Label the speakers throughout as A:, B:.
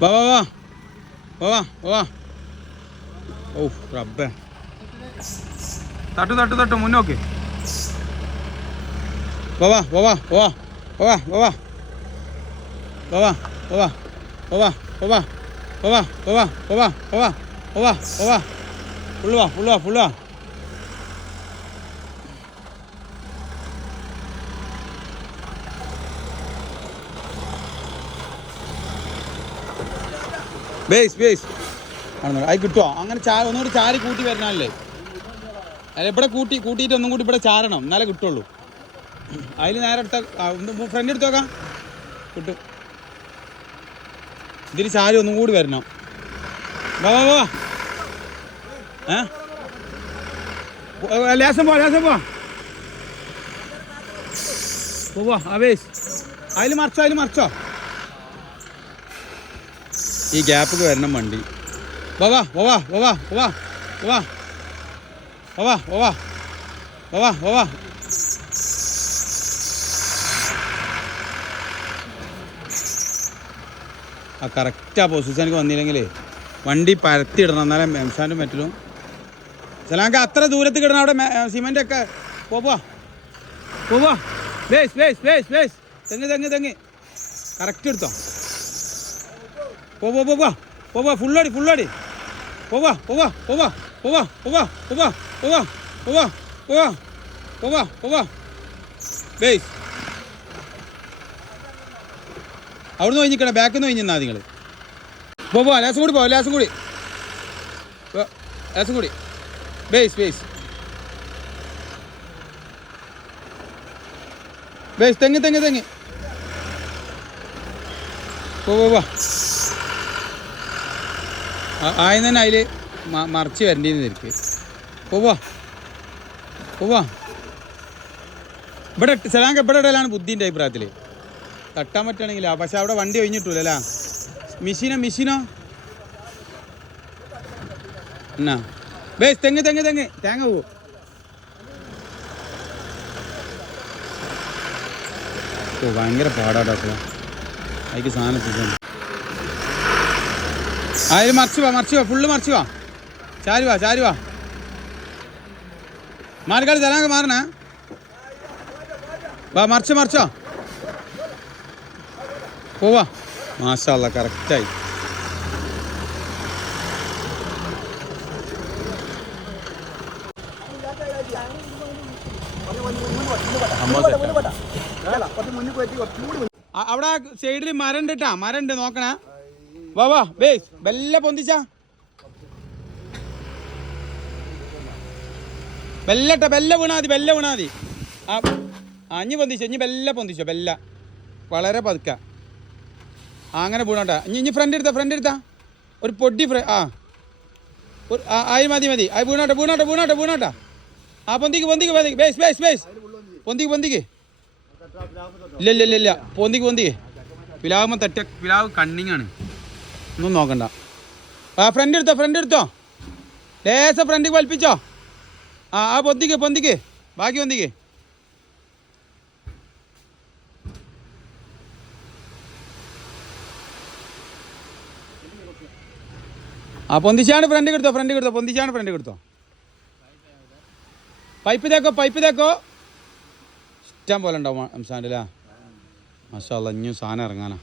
A: വാ വാ വാ വാ വാ വാ ഓ റബ്ബേ തട്ടു തട്ടു തട്ടു മുന്നോക്ക് വാ വാ വാ വാ വാ വാ വാ വാ വാ വാ വാ വാ വാ വാ വാ വാ വാ ബേസ് ബേസ് ആണെന്ന് അത് കിട്ടുമോ അങ്ങനെ ചാ ഒന്നുകൂടി ചാരി കൂട്ടി വരണല്ലേ? അല്ല ഇവിടെ കൂട്ടി കൂട്ടിയിട്ട് ഒന്നും കൂടി ഇവിടെ ചാരണം. എന്നാലേ കിട്ടുള്ളൂ. അതിൽ നേരെ എടുത്ത ഫ്രണ്ട് എടുത്ത് നോക്കാം. കിട്ടും. ഇതിൽ ചാരി ഒന്നും കൂടി വരണം. വാ വാ വാ. ഏ? ലേശം പോ ലേശം പോ പോവാ അവേശ് അതിൽ മറിച്ചോ അതിൽ മറിച്ചോ. ഈ ഗ്യാപ്പിൽ വരണം വണ്ടി വാ വാ വാ വാ വാ വാ വാ വാ ആ കറക്റ്റ് ആ പൊസിഷനിക്ക് വന്നില്ലെങ്കിൽ വണ്ടി പരത്തിയിടണം. എന്നാലേ എംസാന്റെ മറ്റിലും ചിലക്ക് അത്ര ദൂരത്ത് കിടണം അവിടെ സിമെന്റ് ഒക്കെ. പോവാ പോവാ വേസ് വേസ് വേസ് വേസ് തെങ്ങ് തെങ്ങ് തെങ്ങ്. കറക്റ്റ് എടുത്തോ? പോവാ പോവാ പോവാ ഫുള്ളടി ഫുള്ളടി പോവാ പോവാ പോവാ പോവാ പോവാ പോവാ പോവാ പോവാ പോവാ പോവാ പോവാ ബേസ് അവിടുന്ന് കഴിഞ്ഞിക്കണേ ബാക്കിൽ നിന്ന് കഴിഞ്ഞാൽ നിങ്ങൾ പോവാ ലേസം കൂടി പോവാ ലേസം കൂടി ലേസം കൂടി ബേസ് ബേസ് ബേസ് തെങ്ങ് തെങ്ങ് തെങ്ങ് പോ പോ, പോ ആദ്യം തന്നെ അതിൽ മറിച്ച് വരേണ്ടിന്ന് എനിക്ക് പോവാ. പോവാ. ഇവിടെ സെലാങ്ക ഇവിടെ ഇടലാണ് ബുദ്ധിന്റെ അഭിപ്രായത്തിൽ തട്ടാൻ പറ്റുകയാണെങ്കിലാ പക്ഷെ അവിടെ വണ്ടി ഒഴിഞ്ഞിട്ടില്ലല്ലേ മെഷീനോ മെഷീനോ? എന്നാ? ബേസ് തെങ്ങ് തെങ്ങ് തെങ്ങ്. തേങ്ങ പോവോ. ഭയങ്കര പാടാട്ടോ അതിക്ക് സാധനം അതിൽ മറിച്ച് വാ മറിച്ച് വാ ഫുള്ള് മറിച്ച് വാ. ചാരി വാ ചാരി വാ. മാറിക്കാട് തരാങ്ക മാറണേ. വാ മറിച്ച് മറിച്ചോ. പോവാ. മാഷല്ല കറക്റ്റായി അവിടെ സൈഡിൽ മരം ഉണ്ട് കേട്ടാ മരം ഉണ്ട് നോക്കണേ. വാ വാ ബെല്ല പൊന്തിച്ച. ബെല്ലട്ട ബെല്ല വീണാ മതി ബെല്ല വീണാ ആ അഞ്ഞ് പൊന്തിച്ചോ ഇഞ്ഞി ബെല്ല പൊന്തിച്ചോ ബെല്ല വളരെ പതുക്ക. അങ്ങനെ വീണോട്ടാ. ഇനി ഇനി ഫ്രണ്ട് എടുത്താ ഫ്രണ്ട് എടുത്താ. ഒരു പൊടി ഫ്ര ആ. ഒരു ആയി മതി മതി. ആയി വീണോട്ടെ വീണോട്ടെ വീണോട്ടെ വീണോട്ടാ. ആ പൊന്തിക്ക് പൊന്തിക്ക് പൊന്തിക്ക്. Base base base. പൊന്തിക്ക് പൊന്തിക്ക്. ഇല്ല ഇല്ല ഇല്ല ഇല്ല. പൊന്തിക്ക് പൊന്തിക്ക്. പിലാവുമ്പോൾ തെറ്റ പിലാവ് കണ്ണിങ് ആണ്. ഒന്നും നോക്കണ്ട. ആ ഫ്രണ്ട് എടുത്തോ ഫ്രണ്ട് എടുത്തോ? ലേസ ഫ്രണ്ടിക്ക് വലിപ്പിച്ചോ? ആ ആ പൊന്തിക്ക് പൊന്തിക്ക്. ബാക്കി പൊന്തിക്ക്. ആ പൊന്തിച്ചാണ് ഫ്രണ്ട് എടുത്തോ ഫ്രണ്ട് എടുത്തോ പൊന്തിച്ചാണ് ഫ്രണ്ട് എടുത്തോ. പൈപ്പ് തേക്കോ പൈപ്പ് തേക്കോ? ഇഷ്ടം പോലെ ഉണ്ടാവും മാഷാ മഷാല്ല ഇനിയും സാധനം ഇറങ്ങാനാ.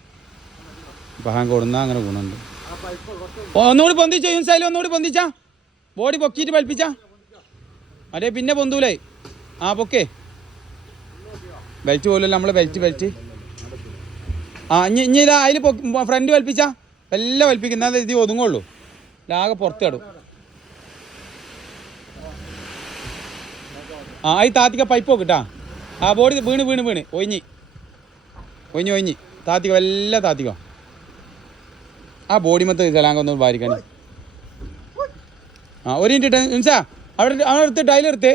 A: പഹാൻ കൊടുന്നാ അങ്ങനെ ഗുണമുണ്ട്. ഒന്നുകൂടി പൊന്തിച്ചോ യൂൻസായാലും ഒന്നുകൂടി പൊന്തിച്ചാ. ബോഡി പൊക്കിയിട്ട് വലിപ്പിച്ചാ അതെ പിന്നെ പൊന്തൂലേ. ആ പൊക്കേ. ബെൽറ്റ് പോലല്ലോ നമ്മളെ ബെൽറ്റ് ബെൽറ്റ്. ആ ഇനി ഇനി ഇതാ അതിൽ ഫ്രണ്ട് വലിപ്പിച്ച എല്ലാം വലിപ്പിക്കുന്ന ഇത് ഒതുങ്ങുള്ളൂ. ലാകെ പുറത്തിടും ആ ഈ താത്തിക്ക പൈപ്പ് നോക്കിട്ടാ ആ ബോഡി വീണ് വീണ് വീണ്. ഒഴിഞ്ഞ്. ഒഴിഞ്ഞ് ഒഴിഞ്ഞ്. താത്തിക്ക എല്ലാം താത്തിക്കോ. ആ ബോഡി മൊത്തം കലാങ്ക ഒന്ന് വാരിക്കണേ ആ ഒരു മിനിറ്റ് ഇട്ടാ അവിടെ അവിടെ എടുത്ത് ടൈലെടുത്ത്